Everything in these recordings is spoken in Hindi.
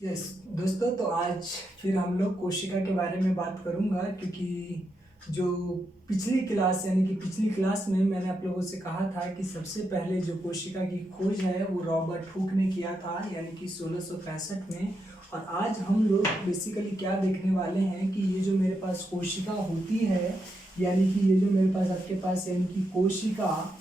यस दोस्तों, तो आज फिर हम लोग कोशिका के बारे में बात करूंगा क्योंकि जो पिछली क्लास में मैंने आप लोगों से कहा था कि सबसे पहले जो कोशिका की खोज है वो रॉबर्ट हुक ने किया था, यानी कि 1665 में। और आज हम लोग बेसिकली क्या देखने वाले हैं कि ये जो मेरे पास कोशिका होती है, यानी कि ये जो मेरे पास आपके पास यानी कि कोशिका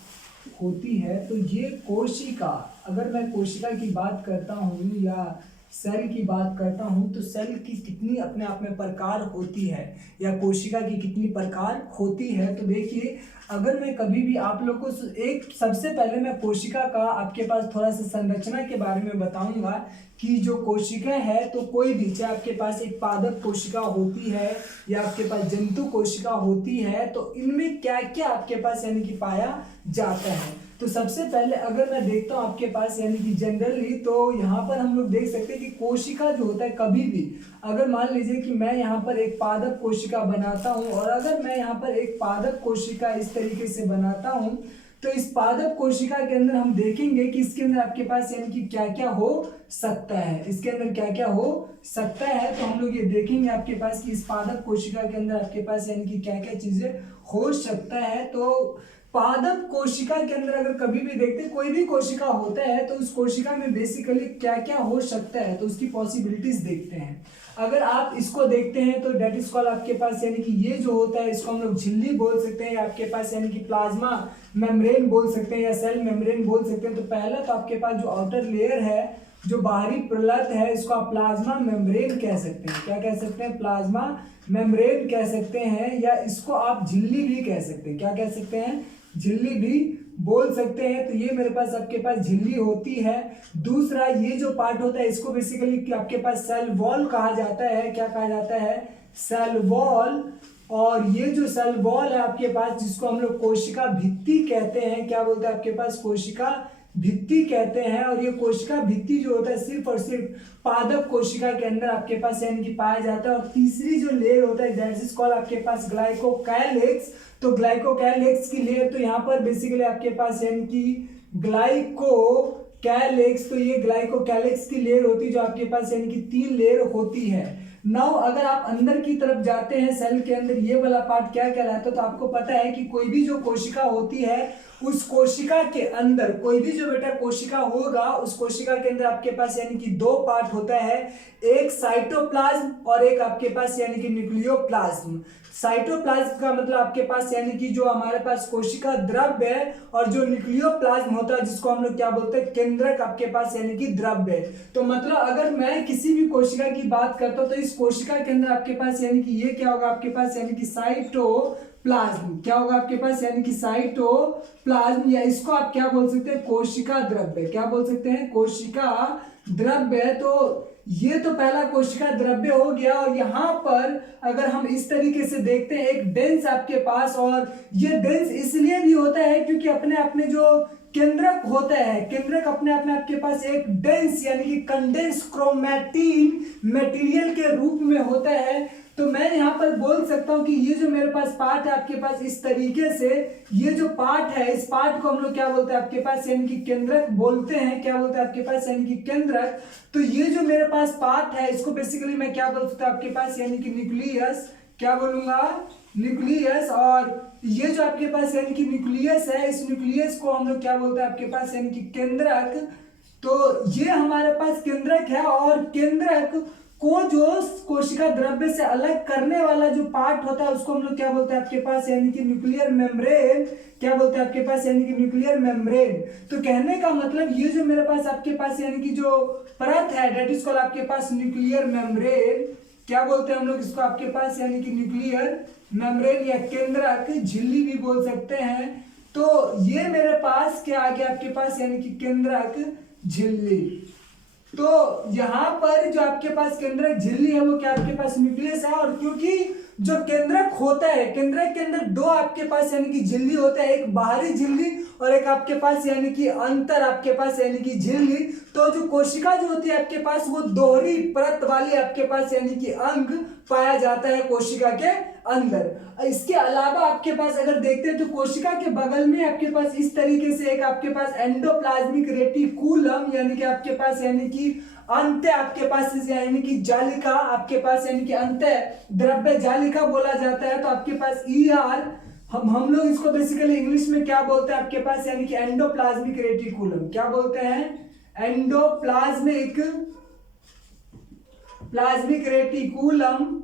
होती है, तो ये कोशिका, अगर मैं कोशिका की बात करता हूँ या सेल की बात करता हूँ, तो सेल की कितनी अपने आप में प्रकार होती है या कोशिका की कितनी प्रकार होती है। तो देखिए, अगर मैं कभी भी आप लोग को एक सबसे पहले मैं कोशिका का आपके पास थोड़ा सा संरचना के बारे में बताऊंगा कि जो कोशिका है, तो कोई भी, चाहे आपके पास एक पादप कोशिका होती है या आपके पास जंतु कोशिका होती है, तो इनमें क्या क्या आपके पास यानी कि पाया जाता है। तो सबसे पहले अगर मैं देखता हूँ आपके पास यानी कि जनरली, तो यहाँ पर हम लोग देख सकते हैं कि कोशिका जो होता है, कभी भी अगर मान लीजिए कि मैं यहाँ पर एक पादप कोशिका बनाता हूँ, और अगर मैं यहाँ पर एक पादप कोशिका इस तरीके से बनाता हूँ, तो इस पादप कोशिका के अंदर हम देखेंगे कि इसके अंदर आपके पास यानी कि क्या क्या हो सकता है, इसके अंदर क्या क्या हो सकता है। तो हम लोग ये देखेंगे आपके पास कि इस पादप कोशिका के अंदर आपके पास यानी कि क्या क्या चीजें हो सकता है। तो पादप कोशिका के अंदर अगर कभी भी देखते हैं, कोई भी कोशिका होता है, तो उस कोशिका में बेसिकली क्या क्या हो सकता है, तो उसकी पॉसिबिलिटीज देखते हैं। अगर आप इसको देखते हैं तो डेट इज कॉल्ड आपके पास यानी कि ये जो होता है, इसको हम लोग झिल्ली बोल सकते हैं, या आपके पास यानी कि प्लाज्मा मेम्ब्रेन बोल सकते हैं या सेल मेम्ब्रेन बोल सकते हैं। तो पहला तो आपके पास जो आउटर लेयर है, जो बाहरी प्रलत है, इसको आप प्लाज्मा मेम्ब्रेन कह सकते हैं। क्या कह सकते हैं? प्लाज्मा मेम्ब्रेन कह सकते हैं, या इसको आप झिल्ली भी कह सकते हैं। क्या कह सकते हैं? झिल्ली भी बोल सकते हैं। तो ये मेरे पास आपके पास झिल्ली होती है। दूसरा, ये जो पार्ट होता है, इसको बेसिकली आपके पास सेल वॉल कहा जाता है। क्या कहा जाता है? Cell wall. और ये जो सेल वॉल है आपके पास, जिसको हम लोग कोशिका भित्ति कहते हैं, क्या बोलते हैं आपके पास? कोशिका भित्ति कहते हैं। और ये कोशिका भित्ति जो होता है, सिर्फ और सिर्फ पादप कोशिका के अंदर आपके पास यानी कि पाया जाता है। और तीसरी जो लेयर होता है, दैट इज कॉल्ड आपके पास ग्लाइकोकैलिक्स। तो ग्लाइकोकैलिक्स की लेयर, तो यहाँ पर बेसिकली आपके पास यानी कि ग्लाइकोकैलिक्स, तो ये ग्लाइकोकैलिक्स की लेयर होती है, जो आपके पास यानी कि 3 लेयर होती है। नाउ अगर आप अंदर की तरफ जाते हैं सेल के अंदर, ये वाला पार्ट क्या कहलाता है? तो आपको पता है कि कोई भी जो कोशिका होती है, उस कोशिका के अंदर कोई भी जो बेटा कोशिका होगा, उस कोशिका के अंदर आपके पास यानी कि 2 पार्ट होता है, एक साइटोप्लाज्म और एक आपके पास यानी कि न्यूक्लियोप्लाज्म। साइटोप्लाज्म का मतलब आपके पास यानी कि जो हमारे पास कोशिका द्रव्य है, और जो न्यूक्लियोप्लाज्म होता है, जिसको हम लोग क्या बोलते हैं? केंद्रक आपके पास यानी कि द्रव्य। तो मतलब अगर मैं किसी भी कोशिका की बात करता हूं, तो इस कोशिका के अंदर आपके पास यानी कि ये क्या होगा आपके पास? यानी कि साइटोप्लाज्म। क्या होगा आपके पास? यानी कि साइटोप्लाज्म, या इसको आप क्या बोल सकते हैं? कोशिका द्रव्य। क्या बोल सकते हैं? कोशिका द्रव्य। तो ये तो पहला कोशिका द्रव्य हो गया। और यहाँ पर अगर हम इस तरीके से देखते हैं, एक डेंस आपके पास, और ये डेंस इसलिए भी होता है क्योंकि अपने अपने जो केंद्रक होता है, केंद्रक अपने आप में आपके पास एक डेंस यानी कि कंडेंस क्रोमैटिन मटेरियल के रूप में होता है। तो मैं यहाँ पर बोल सकता हूँ कि ये जो मेरे पास पार्ट है आपके पास इस तरीके से, ये जो पार्ट है, इस पार्ट को हम लोग क्या बोलते हैं आपके पास? यानी कि केंद्रक बोलते हैं। क्या बोलते हैं आपके पास? यानी कि केंद्रक। तो ये जो मेरे पास पार्ट है, इसको बेसिकली मैं क्या बोल सकता हूँ आपके पास? यानी कि न्यूक्लियस। क्या बोलूंगा? न्यूक्लियस। और ये जो आपके पास यानी कि न्यूक्लियस है, इस न्यूक्लियस को हम लोग क्या बोलते हैं आपके पास? यानी कि केंद्रक। तो ये हमारे पास केंद्रक है, और केंद्रक को जो कोशिका द्रव्य से अलग करने वाला जो पार्ट होता है, उसको हम लोग क्या बोलते हैं आपके पास? यानी कि न्यूक्लियर मेम्ब्रेन। क्या बोलते हैं आपके पास? यानी कि न्यूक्लियर मेम्ब्रेन। तो कहने का मतलब, ये जो मेरे पास आपके पास यानी कि जो परत है, डेट इज कॉल्ड आपके पास न्यूक्लियर मेम्ब्रेन। क्या बोलते हैं हम लोग इसको आपके पास? यानी कि न्यूक्लियर मेम्ब्रेन, या केंद्रक, झिल्ली भी बोल सकते हैं। तो ये मेरे पास क्या आ गया आपके पास? यानी कि केंद्रक झिल्ली। तो यहाँ पर जो आपके पास केंद्रक झिल्ली है, वो क्या आपके पास? न्यूक्लियस है। और क्योंकि जो केंद्रक होता है, केंद्रक के अंदर 2 आपके पास यानी कि झिल्ली होता है, एक बाहरी झिल्ली और एक आपके पास यानी कि अंतर आपके पास यानी कि झिल्ली। तो जो कोशिका जो होती है आपके पास वो दोहरी परत वाली आपके पास यानी कि अंग पाया जाता है कोशिका के अंदर। इसके अलावा आपके पास अगर देखते हैं तो कोशिका के बगल में आपके पास इस तरीके से एक आपके पास एंडोप्लाज्मिक रेटिकुलम यानी कि आपके पास यानी कि अंत्य आपके पास यानी कि जालिका आपके पास यानी कि अंत्य द्रव्य जालिका बोला जाता है। तो आपके पास ER हम लोग इसको बेसिकली इंग्लिश में क्या बोलते हैं आपके पास यानी कि एंडोप्लाज्मिक रेटिकुलम। क्या बोलते हैं? Endoplasmic reticulum.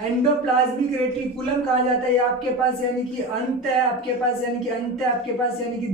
एंडोप्लाज्मिक रेटिकुलम कहा जाता है। आपके पास यानी कि अंत्य आपके पास यानी कि अंत्य आपके पास यानी कि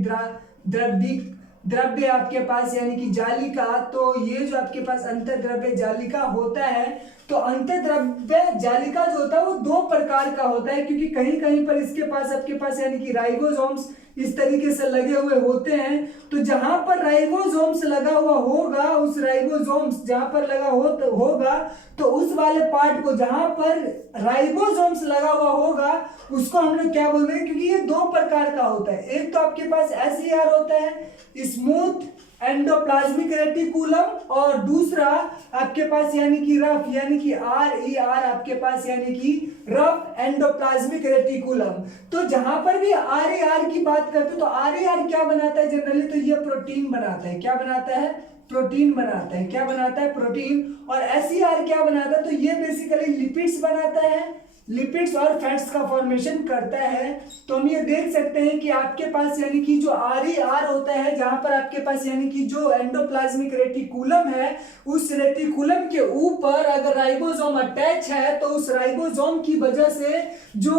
द्रव्य आपके पास यानी कि जालिका। तो ये जो आपके पास अंतर द्रव्य जालिका होता है, तो अंतर द्रव्य जालिका जो होता है वो दो प्रकार का होता है, क्योंकि कहीं कहीं पर इसके पास आपके पास यानी कि राइबोसोम्स इस तरीके से लगे हुए होते हैं। तो जहां पर राइबोसोम्स लगा हुआ होगा, उस राइबोसोम्स जहां पर लगा होगा तो उस वाले पार्ट को जहां पर राइबोसोम्स लगा हुआ होगा उसको हम लोग क्या बोलते हैं, क्योंकि ये दो प्रकार का होता है। एक तो आपके पास SER होता है, स्मूथ एंडोप्लाज्मिक रेटिकुलम, और दूसरा आपके पास यानी कि रफ यानी कि RER आपके पास यानी कि रफ एंडोप्लाज्मिक रेटिकुलम। तो जहां पर भी RER की बात करते हैं तो RER क्या बनाता है जनरली, तो ये प्रोटीन बनाता है। क्या बनाता है? प्रोटीन बनाता है। क्या बनाता है? प्रोटीन। और SER क्या बनाता है, तो ये बेसिकली लिपिड्स बनाता है, लिपिड्स और फैट्स का फॉर्मेशन करता है। तो हम ये देख सकते हैं कि आपके पास यानी कि जो RER होता है, जहां पर आपके पास यानी कि जो एंडोप्लाज्मिक रेटिकुलम है, उस रेटिकुलम के ऊपर अगर राइबोसोम अटैच है तो उस राइबोसोम की वजह से जो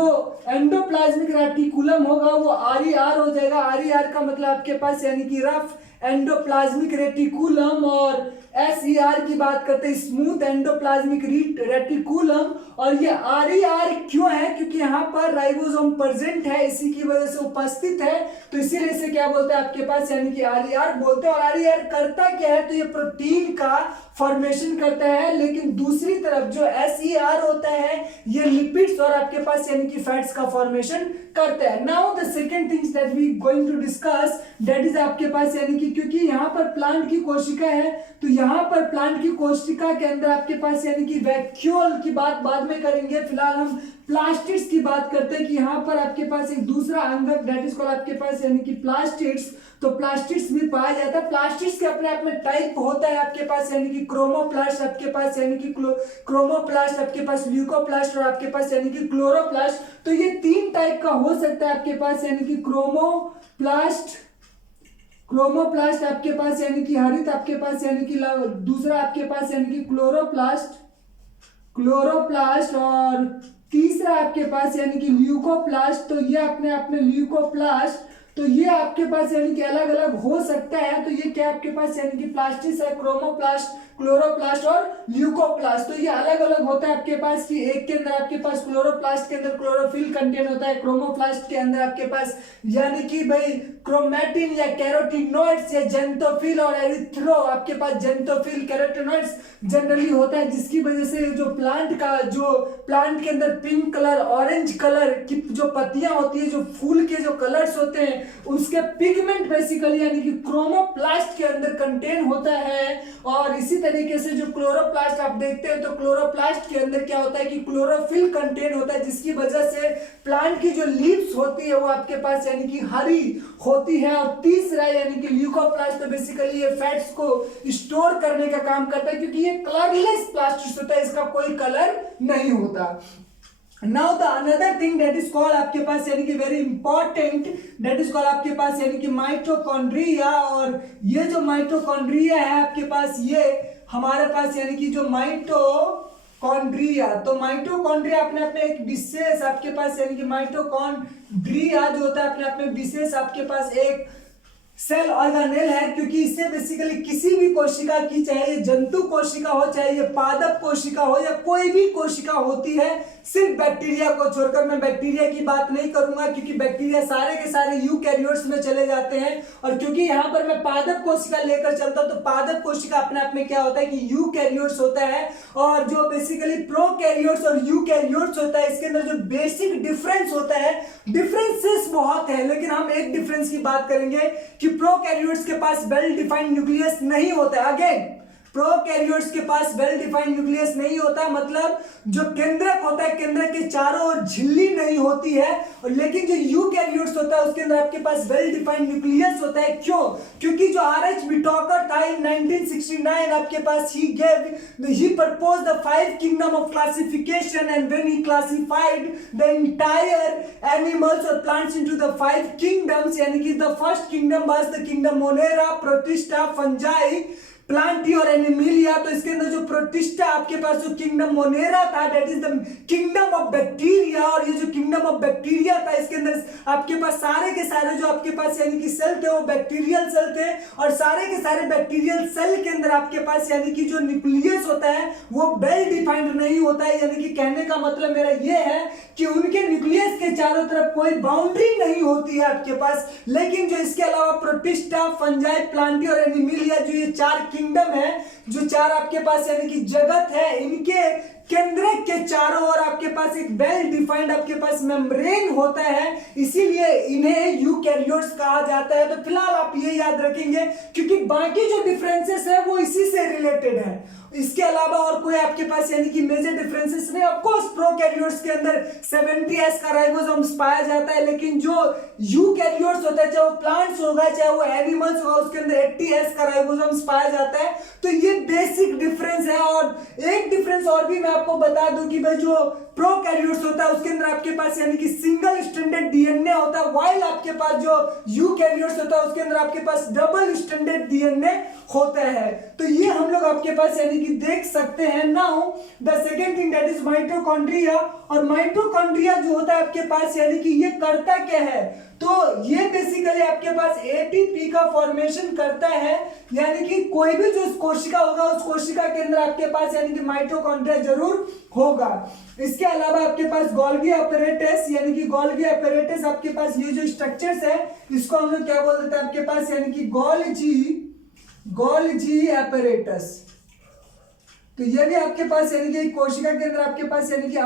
एंडोप्लाज्मिक रेटिकुलम होगा वो RER हो जाएगा। RER का मतलब आपके पास यानी कि रफ एंडोप्लाज्मिक रेटिकुलम, और SER की बात करते हैं स्मूथ एंडोप्लाज्मिक रेटिकुलम। और ये RER क्यों है, क्योंकि यहाँ पर राइबोसोम प्रेजेंट है, इसी की वजह से उपस्थित है, तो इसीलिए इसे क्या बोलते हैं आपके पास यानी कि RER बोलते हैं। और RER करता क्या है, तो ये प्रोटीन का फॉर्मेशन करता है। लेकिन दूसरी तरफ जो SER होता है ये लिपिड्स और आपके पास यानी कि फैट्स का फॉर्मेशन करता है। Now the second things that we going to discuss, that is आपके पास यानी कि क्योंकि यहाँ पर प्लांट की कोशिका है, तो यहाँ पर प्लांट की कोशिका के अंदर आपके पास यानी कि वैक्यूल की बात बाद में करेंगे। फिलहाल हम प्लास्टिड्स की बात करते हैं कि यहाँ पर आपके पास एक दूसरा अंगक दैट इज कॉल्ड आपके पास यानी कि प्लास्टिड्स। तो प्लास्टिड्स भी पाया जाता है। प्लास्टिड्स के अपने आप में टाइप होता है आपके पास यानी कि क्रोमोप्लास्ट आपके पास यानी कि क्रोमोप्लास्ट आपके पास ल्यूकोप्लास्ट और आपके पास यानी कि क्लोरोप्लास्ट। तो ये तीन टाइप का हो सकता है आपके पास यानी कि क्रोमोप्लास्ट आपके पास यानी कि हरित आपके पास यानी कि दूसरा आपके पास यानी कि क्लोरोप्लास्ट और तीसरा आपके पास यानी कि ल्यूकोप्लास्ट। तो ये अपने आप में ल्यूकोप्लास्ट, तो ये आपके पास यानी कि अलग अलग हो सकता है। तो ये क्या आपके पास यानी कि प्लास्टिड्स है, क्रोमोप्लास्ट, क्लोरोप्लास्ट और ल्यूकोप्लास्ट। तो ये अलग अलग होता है आपके पास कि एक के अंदर आपके पास क्लोरोप्लास्ट के अंदर क्लोरोफिल कंटेन होता है, क्रोमोप्लास्ट के अंदर आपके पास यानी कि भाई क्रोमैटिन या कैरोटिनॉइड्स या जेंटोफिल और एरिथ्रो आपके पास जेंटोफिल कैरोटिनॉइड्स जनरली होता है, जिसकी वजह से जो प्लांट के अंदर पिंक कलर, ऑरेंज कलर की जो पत्तियां होती है, जो फूल के जो कलर्स होते हैं उसके पिगमेंट बेसिकली यानी कि क्रोमोप्लास्ट के अंदर कंटेन होता है। और इसी तरीके से जो क्लोरोप्लास्ट आप देखते हैं तो क्लोरोप्लास्ट के अंदर क्या होता है कि क्लोरोफिल कंटेन होता है, जिसकी वजह से प्लांट की जो लीव्स होती है वो आपके पास यानी कि हरी होती है। और तीसरा यानी कि ल्यूकोप्लास्ट, तो बेसिकली ये फैट्स को स्टोर करने का काम करता है, क्योंकि ये कलरलेस प्लास्टिक होता है, इसका कोई कलर नहीं होता। Now the another thing that is called आपके पास यानी कि very important, that is called आपके पास यानी कि माइटोकॉन्ड्रिया। और ये जो माइटोकॉन्ड्रिया है आपके पास, ये हमारे पास यानी कि जो माइटोकॉन्ड्रिया, तो माइटोकॉन्ड्रिया अपने आप में एक विशेष आपके पास यानी कि माइटोकॉन्ड्रिया जो होता है अपने आप में विशेष आपके पास एक सेल ऑर्गेनेल है, क्योंकि इससे बेसिकली किसी भी कोशिका की, चाहे ये जंतु कोशिका हो, चाहे ये पादप कोशिका हो, या कोई भी कोशिका होती है, सिर्फ बैक्टीरिया को छोड़कर, मैं बैक्टीरिया की बात नहीं करूंगा क्योंकि बैक्टीरिया सारे के सारे यूकैरियोट्स में चले जाते हैं, और क्योंकि यहाँ पर मैं पादप कोशिका लेकर चलता हूं तो पादप कोशिका अपने आप में क्या होता है कि यूकैरियोट्स होता है, और जो बेसिकली प्रोकैरियोट्स और यूकैरियोट्स होता है, इसके अंदर जो बेसिक डिफरेंस होता है, डिफरेंसेस बहुत है, लेकिन हम एक डिफरेंस की बात करेंगे कि प्रोकैरियोट्स के पास वेल डिफाइंड न्यूक्लियस नहीं होता है। अगेन, प्रोकैरियोट्स के पास वेल डिफाइंड न्यूक्लियस नहीं होता, मतलब जो केंद्रक होता है, केंद्रक के चारों ओर झिल्ली नहीं होती है, और लेकिन जो यूकैरियोट्स होता है उसके अंदर आपके पास वेल डिफाइंड न्यूक्लियस होता है। क्यों? क्योंकि जो आरएच बिटॉकर था इन 1969 आपके पास he proposed the 5 kingdom of classification, and when he classified the entire animals or plants into the 5 kingdoms, यानी कि the first kingdom was the kingdom Monera, Protista, Fungi, Plantae और एनिमिलिया। तो इसके अंदर जो प्रोटिस्टा आपके पास जो किंगडम मोनेरा था, that is the kingdom of bacteria, और ये जो किंगडम ऑफ बैक्टीरिया था इसके अंदर आपके पास सारे के सारे जो आपके पास यानी कि सेल थे वो बैक्टीरियल सेल थे, और सारे के सारे बैक्टीरियल सेल के अंदर आपके पास यानी कि जो न्यूक्लियस होता है वो वेल डिफाइंड नहीं होता है। यानी कि कहने का मतलब मेरा ये है कि उनके न्यूक्लियस के चारों तरफ कोई बाउंड्री नहीं होती है आपके पास, लेकिन जो इसके अलावा प्रोटिस्टा, फंजाई, प्लांटी और एनिमिलिया, जो ये 4 किंगडम है, जो 4 आपके पास यानी कि जगत है, इनके केंद्रक के चारों ओर आपके पास एक वेल डिफाइंड आपके पास मेम्ब्रेन होता है, इसीलिए इन्हें यूकैरियोट्स कहा जाता है। तो फिलहाल आप ये याद रखेंगे क्योंकि बाकी जो डिफरेंसेस है वो इसी से रिलेटेड है, इसके अलावा और कोई आपके पास यानी कि मेजर डिफरेंसेस नहीं। ऑफ कोर्स प्रोकैरियोट्स के अंदर 70S का राइबोसोम्स पाया जाता है, लेकिन जो यूकैरियोट्स होता है, चाहे वो प्लांट्स होगा चाहे वो एनिमल्स होगा, उसके अंदर 80S का राइबोसोम्स पाया जाता है। तो ये बेसिक डिफरेंस है। और एक डिफरेंस और भी मैं आपको बता दूं कि भाई जो प्रोकैरियोट्स होता है उसके अंदर आपके पास यानी कि सिंगल स्ट्रैंडेड डीएनए होता है, व्हाइल आपके पास जो यूकैरियोट्स होता है उसके अंदर आपके पास डबल स्ट्रैंडेड डीएनए होता है। तो ये हम लोग आपके पास यानी कि देख सकते हैं। Now the second thing that is mitochondria, और माइटोकॉन्ड्रिया जो होता है आपके पास यानी कि ये करता क्या है, तो ये बेसिकली आपके पास एटीपी का फॉर्मेशन करता है, यानी कि कोई भी जो कोशिका होगा उस कोशिका के अंदर आपके पास यानी कि माइटोकॉन्ड्रिया जरूर होगा। इसके अलावा आपके पास गोल्गी अपैरेटस, यानी कि गोल्गी अपैरेटस आपके पास ये जो स्ट्रक्चर्स है इसको हम लोग क्या बोल देते हैं आपके पास यानी कि गोल्गी अपैरेटस। तो ये भी आपके पास यानी कि कोशिका के अंदर आपके पास यानी कि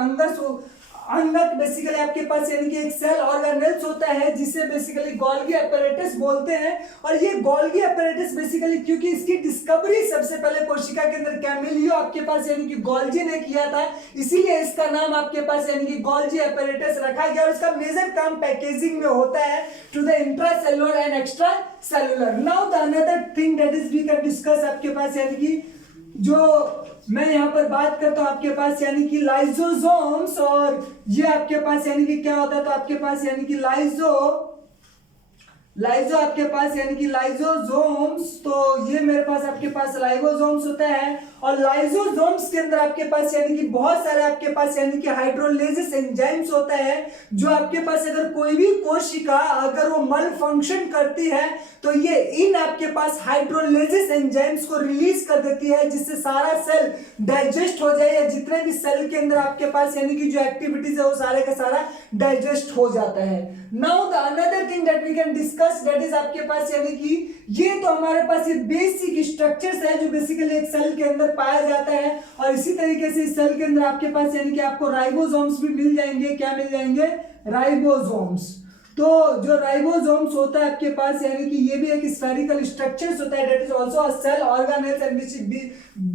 अंगक बेसिकली आपके पास यानी कि एक सेल ऑर्गेनेल्स होता है जिसे बेसिकली गोल्गी अपैरेटस बोलते हैं। और ये गोल्गी अपैरेटस बेसिकली क्योंकि इसकी डिस्कवरी सबसे पहले कोशिका के अंदर कैमिलियो आपके पास यानी कि गोल्जी ने किया था, इसीलिए इसका नाम आपके पास यानी कि गोल्गी अपैरेटस रखा गया। और इसका मेजर काम पैकेजिंग में होता है to the intracellular and extra cellular. Now the another thing that is we can discuss आपके पास यानी कि जो मैं यहाँ पर बात करता हूँ आपके पास यानी कि लाइजोसोम्स, और ये आपके पास यानी कि क्या होता है, तो आपके पास यानी कि लाइजो आपके पास यानी कि लाइजोसोम्स, तो ये मेरे पास आपके पास लाइगोसोम्स होता है। और लाइजोसोम्स के अंदर आपके पास यानी कि बहुत सारे आपके पास यानी कि हाइड्रोलाइसिस एंजाइम्स होता है, जो आपके पास अगर कोई भी कोशिका अगर वो मल फंक्शन करती है तो ये इन आपके पास हाइड्रोलाइसिस एंजाइम्स को रिलीज कर देती है, जिससे सारा सेल डाइजेस्ट हो जाए, या जितने भी सेल के अंदर आपके पास यानी कि जो एक्टिविटीज है वो सारे का सारा डाइजेस्ट हो जाता है। Now the another thing that we can discuss that is आपके पास यानी कि ये तो हमारे पास ये बेसिक स्ट्रक्चर्स है जो बेसिकली एक सेल के अंदर पाया जाता है। और इसी तरीके से इस सेल के अंदर आपके पास यानी कि आपको राइबोसोम्स भी मिल जाएंगे। क्या मिल जाएंगे? राइबोसोम्स। तो जो राइबोसोम्स होता है आपके पास यानी कि ये भी एक स्फेरिकल स्ट्रक्चर्स होता है, that is also a cell organelle and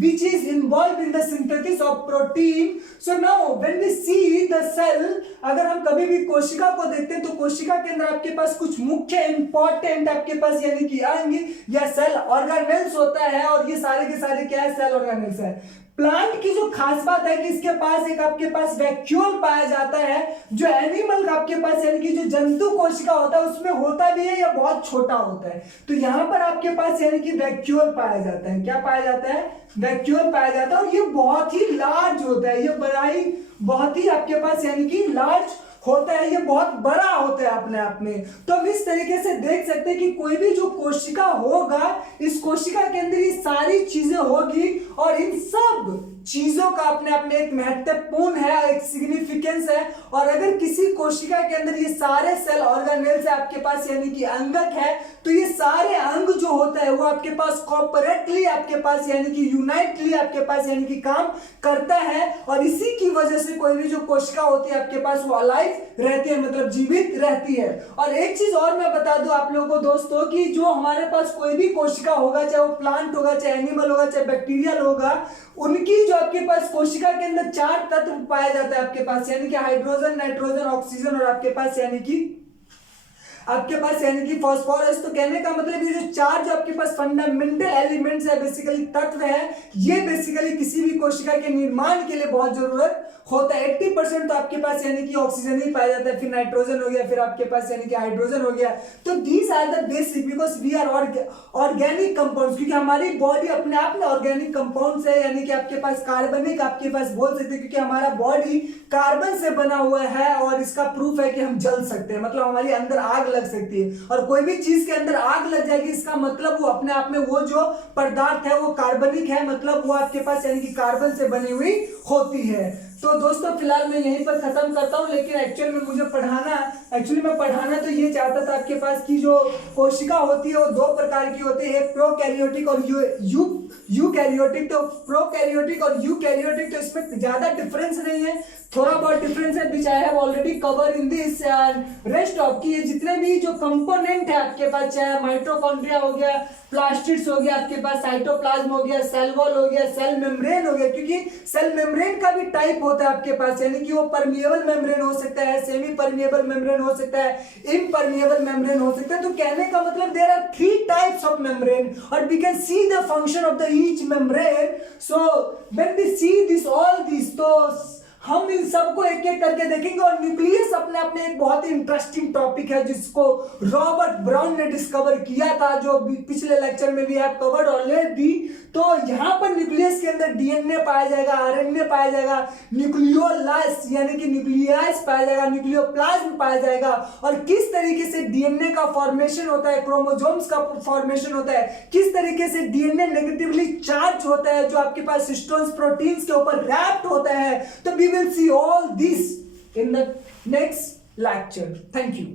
which is involved in the synthesis of protein. So now when we see the cell, अगर हम कभी भी कोशिका को देखते हैं तो कोशिका के अंदर आपके पास कुछ मुख्य इंपॉर्टेंट आपके पास यानी कि अंग या सेल ऑर्गेनेल्स होता है, और ये सारे के सारे क्या है? सेल ऑर्गेनेल्स है। प्लांट की जो खास बात है कि इसके पास एक आपके पास वैक्यूल पाया जाता है, जो एनिमल का आपके पास यानी कि जो जंतु कोशिका होता है उसमें होता भी है या बहुत छोटा होता है। तो यहाँ पर आपके पास यानी कि वैक्यूल पाया जाता है। क्या पाया जाता है? वैक्यूल पाया जाता है, और ये बहुत ही लार्ज होता है, ये बड़ा ही बहुत ही आपके पास यानी कि लार्ज होता है ये बहुत बड़ा होता है अपने आप में। तो हम इस तरीके से देख सकते हैं कि कोई भी जो कोशिका होगा, इस कोशिका के अंदर ये सारी चीजें होगी और इन सब चीजों का अपने आप में एक महत्वपूर्ण है, एक सिग्निफिकेंस है। और अगर किसी कोशिका के अंदर ये सारे सेल ऑर्गेनेल्स है आपके पास, यानी कि अंगक है, तो ये सारे अंग जो होता है वो आपके पास कॉपरेटली आपके पास यानी कि यूनाइटली आपके पास यानी कि काम करता है। और इसी की वजह से कोई भी जो कोशिका होती है आपके पास वो अलाइव रहती है, मतलब जीवित रहती है। और एक चीज और मैं बता दूं आप लोगों को दोस्तों कि जो हमारे पास कोई भी कोशिका होगा, चाहे वो प्लांट होगा, चाहे एनिमल होगा, चाहे बैक्टीरियल होगा, उनकी जो आपके पास कोशिका के अंदर 4 तत्व पाया जाता है आपके पास, यानी कि हाइड्रोजन, नाइट्रोजन, ऑक्सीजन और आपके पास यानी कि फास्फोरस। तो कहने का मतलब ये जो 4 जो आपके पास फंडामेंटल एलिमेंट्स है, बेसिकली तत्व है, ये बेसिकली किसी भी कोशिका के निर्माण के लिए बहुत जरूरत होता है। 80% तो आपके पास यानी कि ऑक्सीजन ही पाया जाता है, फिर नाइट्रोजन हो गया, फिर आपके पास यानी कि हाइड्रोजन हो गया। तो these are the basic, because we are organic compounds, क्योंकि हमारी बॉडी अपने आप में ऑर्गेनिक कंपाउंड्स है, यानी कि आपके पास कार्बनिक आपके पास बोल सकते हैं, क्योंकि हमारा बॉडी कार्बन से बना हुआ है और इसका प्रूफ है कि हम जल सकते हैं, मतलब हमारे अंदर आग लग सकती है। और कोई भी चीज के अंदर आग लग जाएगी, इसका मतलब वो अपने आप में वो जो पदार्थ है वो कार्बनिक है, मतलब वो आपके पास यानी कि कार्बन से बनी हुई होती है। तो दोस्तों फिलहाल मैं यहीं पर खत्म करता हूं, लेकिन एक्चुअली में मुझे पढ़ाना तो ये चाहता था आपके पास कि जो कोशिका होती है वो 2 प्रकार की होती है, एक प्रोकैरियोटिक और यूकैरियोटिक। तो प्रोकैरियोटिक और यूकैरियोटिक, तो इसमें ज्यादा डिफरेंस नहीं है, थोड़ा बहुत डिफरेंस है, which I have already cover in this rest of की। ये जितने भी जो कंपोनेंट है आपके पास, चाहे माइटोकॉन्ड्रिया हो गया, प्लास्टिड्स हो गया, आपके पास साइटोप्लाज्म हो गया, सेल वॉल हो गया, सेल मेम्ब्रेन हो गया, क्योंकि सेल मेम्ब्रेन का भी टाइप होता है आपके पास, यानी कि वो परमिएबल मेम्ब्रेन हो सकता है, सेमी परमिएबल मेम्ब्रेन हो सकता है, इम्परमिएबल मेम्ब्रेन हो सकता है। तो कहने का मतलब there are 3 types of membrane और we can see the function of the each membrane. So when we see this all this, तो हम इन सबको एक एक करके देखेंगे। और न्यूक्लियस अपने आप में एक बहुत ही इंटरेस्टिंग टॉपिक है जिसको रॉबर्ट ब्राउन ने डिस्कवर किया था, जो पिछले लेक्चर में भी हैव कवर्ड ऑलरेडी। तो यहाँ पर न्यूक्लियस के अंदर डीएनए पाया जाएगा, आरएनए पाया जाएगा, न्यूक्लियोलस यानी कि न्यूक्लियस पाया जाएगा, न्यूक्लियोप्लाज्म पाया जाएगा, और किस तरीके से डीएनए का फॉर्मेशन होता है, क्रोमोसोम्स का फॉर्मेशन होता है, किस तरीके से डीएनए नेगेटिवली चार्ज होता है, जो आपके पास हिस्टोन्स प्रोटीन्स के ऊपर रैप्ड होता है। तो we will see all this in the next lecture. Thank you.